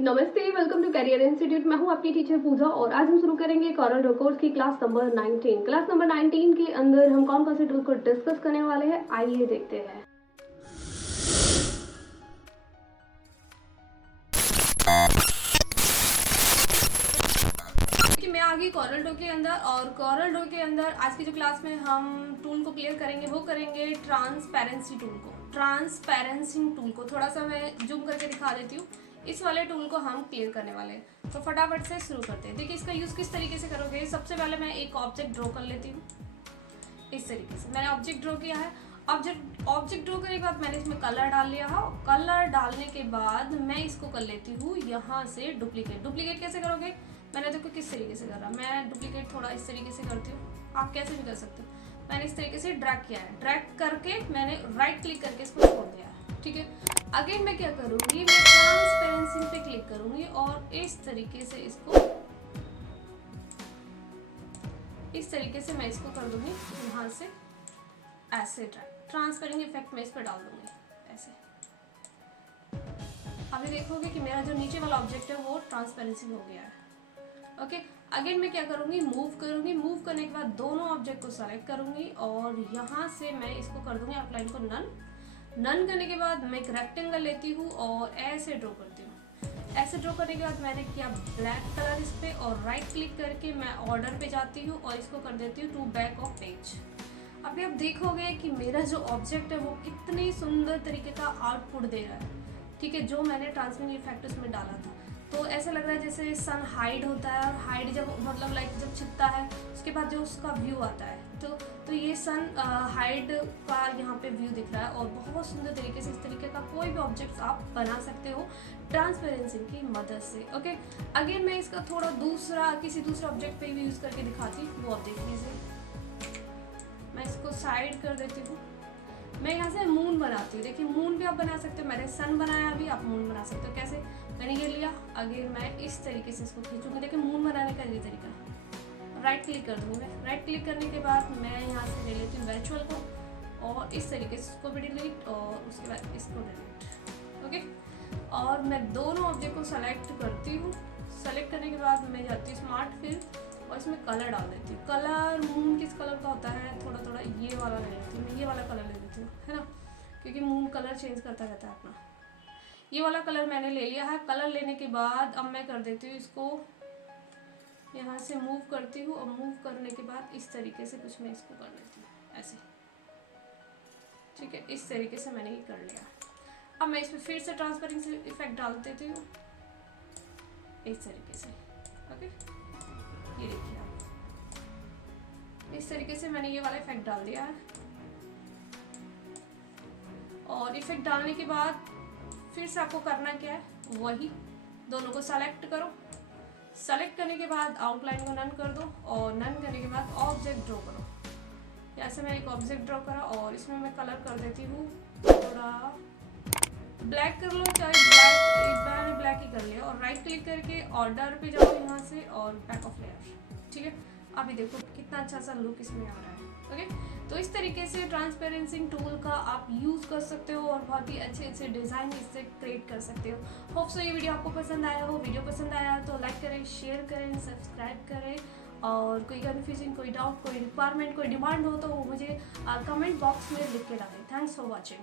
नमस्ते, welcome to career institute. मैं हूं आपकी टीचर पूजा और आज हम शुरू करेंगे कॉरल ड्रॉ कोर्स की क्लास नंबर 19। क्लास नंबर 19 के अंदर हम कौन कौन से टूल को डिस्कस करने वाले हैं, आइए देखते हैं। मैं आ गई कॉरल ड्रॉ के अंदर और कॉरल ड्रॉ के अंदर आज की जो क्लास में हम टूल को क्लियर करेंगे वो करेंगे ट्रांसपेरेंसी टूल को। ट्रांसपेरेंसी टूल को थोड़ा सा मैं जूम करके दिखा देती हूँ। इस वाले टूल को हम क्लियर करने वाले हैं, तो फटाफट से शुरू करते हैं। देखिए इसका यूज़ किस तरीके से करोगे। सबसे पहले मैं एक ऑब्जेक्ट ड्रॉ कर लेती हूँ। इस तरीके से मैंने ऑब्जेक्ट ड्रॉ किया है। ऑब्जेक्ट ड्रॉ करने के बाद मैंने इसमें कलर डाल लिया है। कलर डालने के बाद मैं इसको कर लेती हूँ यहाँ से डुप्लीकेट कैसे करोगे, मैंने देखो किस तरीके से करा। मैं डुप्लीकेट थोड़ा इस तरीके से करती हूँ, आप कैसे भी कर सकते हो। मैंने इस तरीके से ड्रैग किया है, ड्रैग करके मैंने राइट क्लिक करके इसको छोड़ दिया है। ठीक है, अगेन मैं क्या करूँगी, मैं ट्रांसपेरेंसी पे क्लिक करूँगी और इस तरीके से मैं इसको कर दूँगी यहाँ से ऐसे ट्रांसपेरेंट इफेक्ट में इस पर डाल दूँगी ऐसे। अभी देखोगे कि मेरा जो नीचे वाला ऑब्जेक्ट है वो ट्रांसपेरेंसी हो गया है। ओके, अगेन मैं क्या करूँगी, मूव करूँगी। मूव करने के बाद दोनों ऑब्जेक्ट को सेलेक्ट करूँगी और यहाँ से मैं इसको कर दूँगी आउटलाइन को नन करने के बाद मैं एक रेक्टेंगल लेती हूँ और ऐसे ड्रॉ करती हूँ। ऐसे ड्रॉ करने के बाद मैंने किया ब्लैक कलर इस पर और राइट क्लिक करके मैं ऑर्डर पे जाती हूँ और इसको कर देती हूँ टू बैक ऑफ पेज। अभी आप देखोगे कि मेरा जो ऑब्जेक्ट है वो कितनी सुंदर तरीके का आउटपुट दे रहा है। ठीक है, जो मैंने ट्रांसपेरेंट इफेक्ट उसमें डाला था, तो ऐसा लग रहा है जैसे सन हाइड होता है और हाइड जब मतलब लाइक जब छिपता है उसके बाद जो उसका व्यू आता है, तो ये सन हाइड का यहाँ पे व्यू दिख रहा है और बहुत सुंदर तरीके से इस तरीके का कोई भी ऑब्जेक्ट आप बना सकते हो ट्रांसपेरेंसी की मदद से। ओके, अगेन मैं इसका थोड़ा किसी दूसरे ऑब्जेक्ट पे भी यूज़ करके दिखाती हूँ, वो आप देख लीजिए। मैं इसको साइड कर देती हूँ। मैं यहाँ से मून बनाती हूँ। देखिए मून भी आप बना सकते हो, मैंने सन बनाया अभी, आप मून बना सकते हो। कैसे, मैंने ये लिया, अगेन मैं इस तरीके से इसको खींचूंगी। देखिए मून बनाने का ये तरीका, राइट क्लिक कर दूँगी मैं। राइट क्लिक करने के बाद मैं यहाँ से ले लेती हूँ वर्चुअल को और इस तरीके से इसको भी डिलीट और उसके बाद इसको डिलीट। ओके, और मैं दोनों ऑब्जेक्ट को सेलेक्ट करती हूँ। सेलेक्ट करने के बाद मैं जाती हूँ स्मार्ट फिल और इसमें कलर डाल देती हूँ। कलर मून किस कलर का होता है, थोड़ा थोड़ा ये वाला ले लेती हूँ, मैं ये वाला कलर ले लेती हूँ, है ना, क्योंकि मून कलर चेंज करता रहता है अपना। ये वाला कलर मैंने ले लिया है। कलर लेने के बाद अब मैं कर देती हूँ इसको यहाँ से मूव करती हूँ और मूव करने के बाद इस तरीके से कुछ मैं इसको कर लेती हूँ ऐसे। ठीक है, इस तरीके से मैंने ये कर लिया। अब मैं इसमें फिर से ट्रांसपेरेंसी इफेक्ट डाल देती हूँ इस तरीके से। ओके, ये देखिए आप, इस तरीके से मैंने ये वाला इफेक्ट डाल दिया है। और इफेक्ट डालने के बाद फिर से आपको करना क्या है, वही दोनों को सेलेक्ट करो। सेलेक्ट करने के बाद आउटलाइन को नन कर दो और नन करने के बाद ऑब्जेक्ट ड्रॉ करो। जैसे मैं एक ऑब्जेक्ट ड्रॉ करा और इसमें मैं कलर कर देती हूँ थोड़ा ब्लैक कर लो, चाहे मैंने ब्लैक ही कर लिया और राइट क्लिक करके ऑर्डर पे जाओ यहाँ से और बैक ऑफ लेयर। ठीक है, अभी देखो कितना अच्छा सा लुक इसमें आ रहा है। ओके, तो इस तरीके से ट्रांसपेरेंसी टूल का आप यूज़ कर सकते हो और बहुत ही अच्छे अच्छे डिज़ाइन इससे क्रिएट कर सकते हो। होप सो ये वीडियो आपको पसंद आया हो। वीडियो पसंद आया तो लाइक करें, शेयर करें, सब्सक्राइब करें और कोई कन्फ्यूजन, कोई डाउट, कोई रिक्वायरमेंट, कोई डिमांड हो तो वो मुझे कमेंट बॉक्स में लिख के डालें। Thanks for watching.